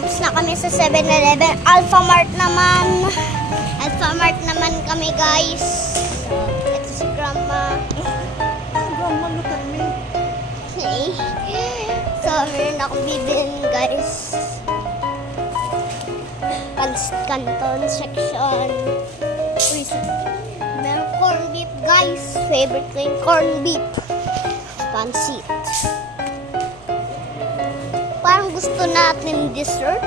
Tapos na kami sa 7-Eleven. Alphamart naman. Alphamart naman kami, guys. So, ito si Grandma. Grandma, look at me. Okay. So, meron akong bibilin, guys. Canton section. Meron corn beef, guys. Favorite ko yung corn beef. Pansit. Parang gusto natin dessert.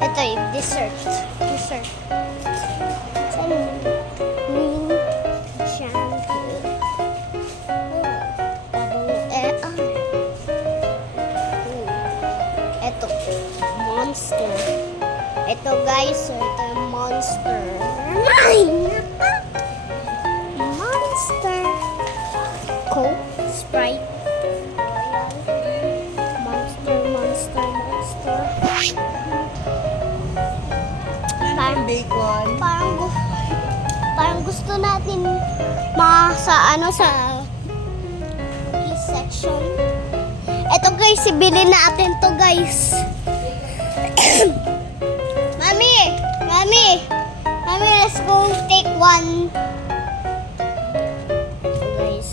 Ito yung dessert. Dessert. Saan yun? Shampoo. Ito. Monster. Ito guys, so ito yung monster. Monster. Coke. Sprite. Monster. Parang bacon. Parang gusto natin sa cookie section. Ito guys, ibili natin to guys. Mami, let's go take one. Ito guys.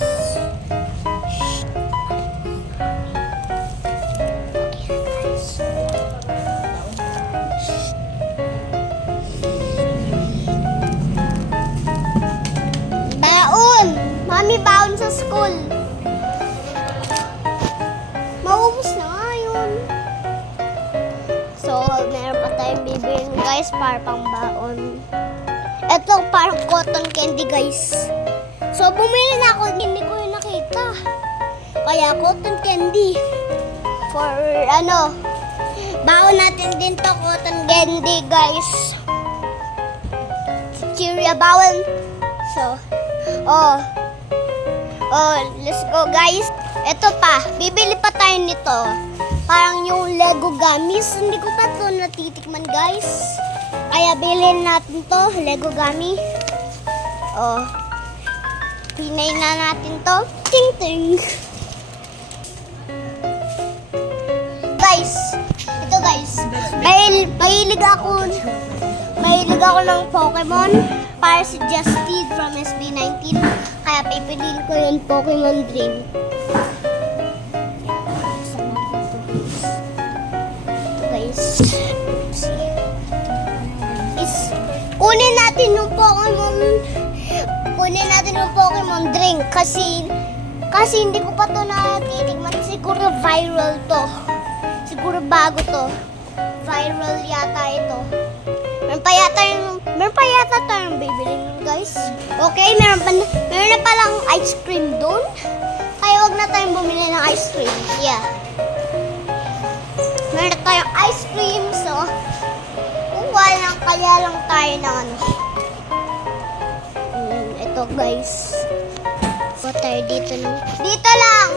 Mami, baon sa school. Maubos na nga yun. So, meron pa tayong bibilin guys para pang baon. Ito parang cotton candy guys. So, bumili na ako. Hindi ko yung nakita. Kaya cotton candy. For baon natin din to cotton candy guys. Cheeria baon. So, let's go guys. Ito pa, bibili pa tayo nito. Parang yung Lego gummies. Hindi ko pa ito natitikman guys. Kaya bilhin natin to, Lego gummy. Pinay na natin to. Ting ting. Guys, ito guys. Mahilig ako ng Pokemon. Para si Justin from SB19. Kaya pipiliin ko yung Pokemon Dream. Guys. Kunin natin yung Pokemon Drink. Kasi hindi ko pa ito natitigman. Siguro viral to. Siguro bago to. Viral yata ito. Meron pa yata tayong bibilin guys. Okay, meron na palang ice cream doon. Kaya wag na tayong bumili ng ice cream. Yeah. Meron na tayong ice cream. So, kaya lang tayo ng ito guys. So, tayo dito lang. Dito lang!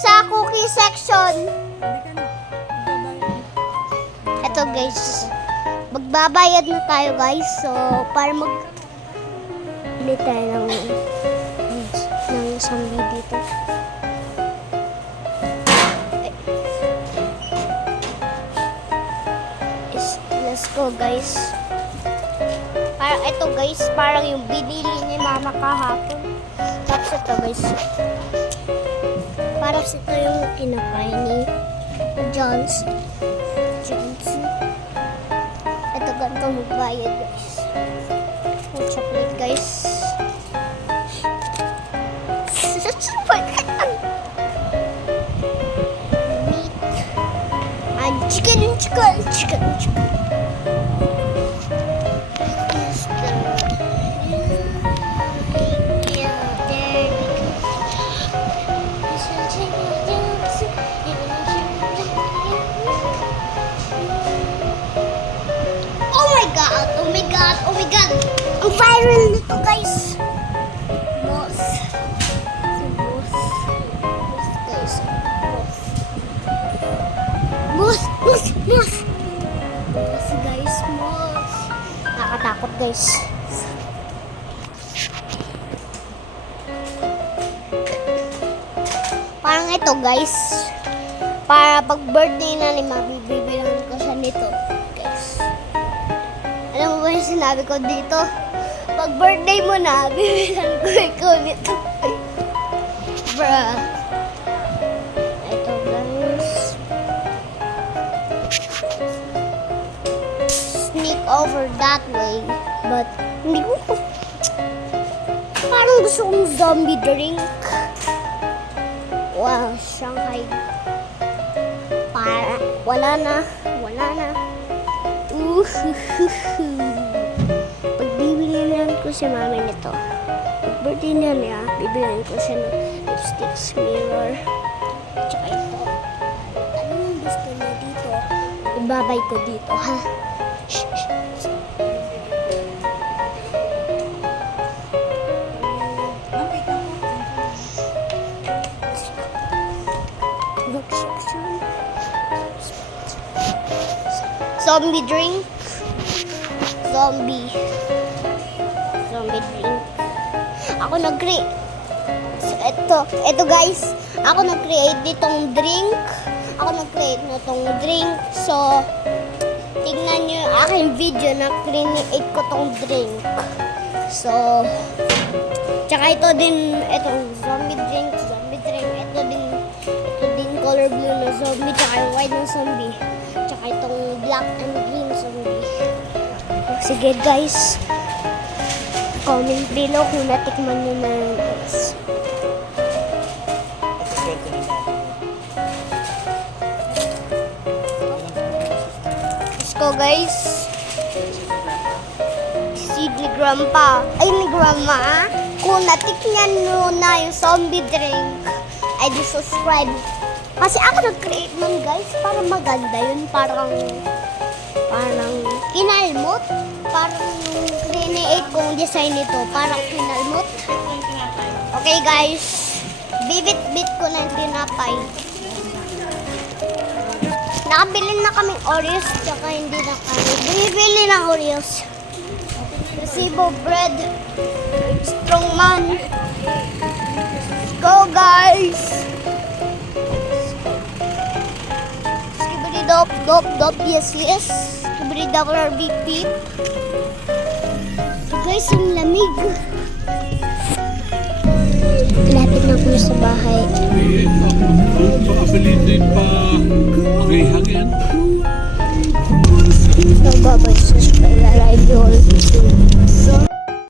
Sa cookie section. Ito guys. Magbabayad na tayo guys. So, para bili tayo ng zombie dito. Let's go guys. Parang ito guys, parang yung binili ni mama kahapon. Tapos ito guys. Parang ito yung kinakain ni Johnson. Ito ganito magbayad guys. Yung chocolate guys. Meat. And chicken. Oh my god! Ang viral nito guys! Moss guys. Moss guys, moss. Nakakatakot guys. Parang ito guys. Para pag birthday na ni Mami, bibilang ko siya nito. Guys. Alam mo ba yung sinabi ko dito? Pag birthday mo na, bibilang ko ikaw nito. Bruh. Ito guys. Sneak over that way. But, hindi ko. Parang gusto kong zombie drink. Wow, Shanghai. Wala na. Pagbibilihan ko si Mami nito. Pag birthday niya, bibilihan ko siya ng lipsticks, mirror. Tsaka ito. Anong gusto niya dito? Ibabay ko dito, ha? Shh, shh. Zombie drink. Zombie drink. Ako nag-create. Ito guys. Ako nag-create nitong drink. Ako nag-create nitong drink. So, tignan nyo yung aking video na create ko tong drink. So, tsaka ito din, itong zombie drink. Ito din color blue na zombie. Tsaka yung white na zombie. Tsaka itong black and green zombie. Sige guys. Comment below kung natikman nyo na yun guys. Let's go guys. Si ni Grandpa. Ay ni Grandma. Kung natikman nyo na yung zombie drink, ay di subscribe. Kasi ako nag-create man guys, para maganda yun, parang kinalmot. Parang yung create kong design nito, parang kinalmot. Okay guys, bibit-bit ko na yung tinapay. Nakabili na kaming Oreos, tsaka hindi na kami bibili ng Oreos. Resibo bread, strong man. Let's go guys! Dop, yes. Skibidi dollar beep beep. So guys, ang lamig. Lapit na ako sa bahay. Pakabilitin pa. Okay, hangin. So, bye-bye. Subscribe, like, all. So,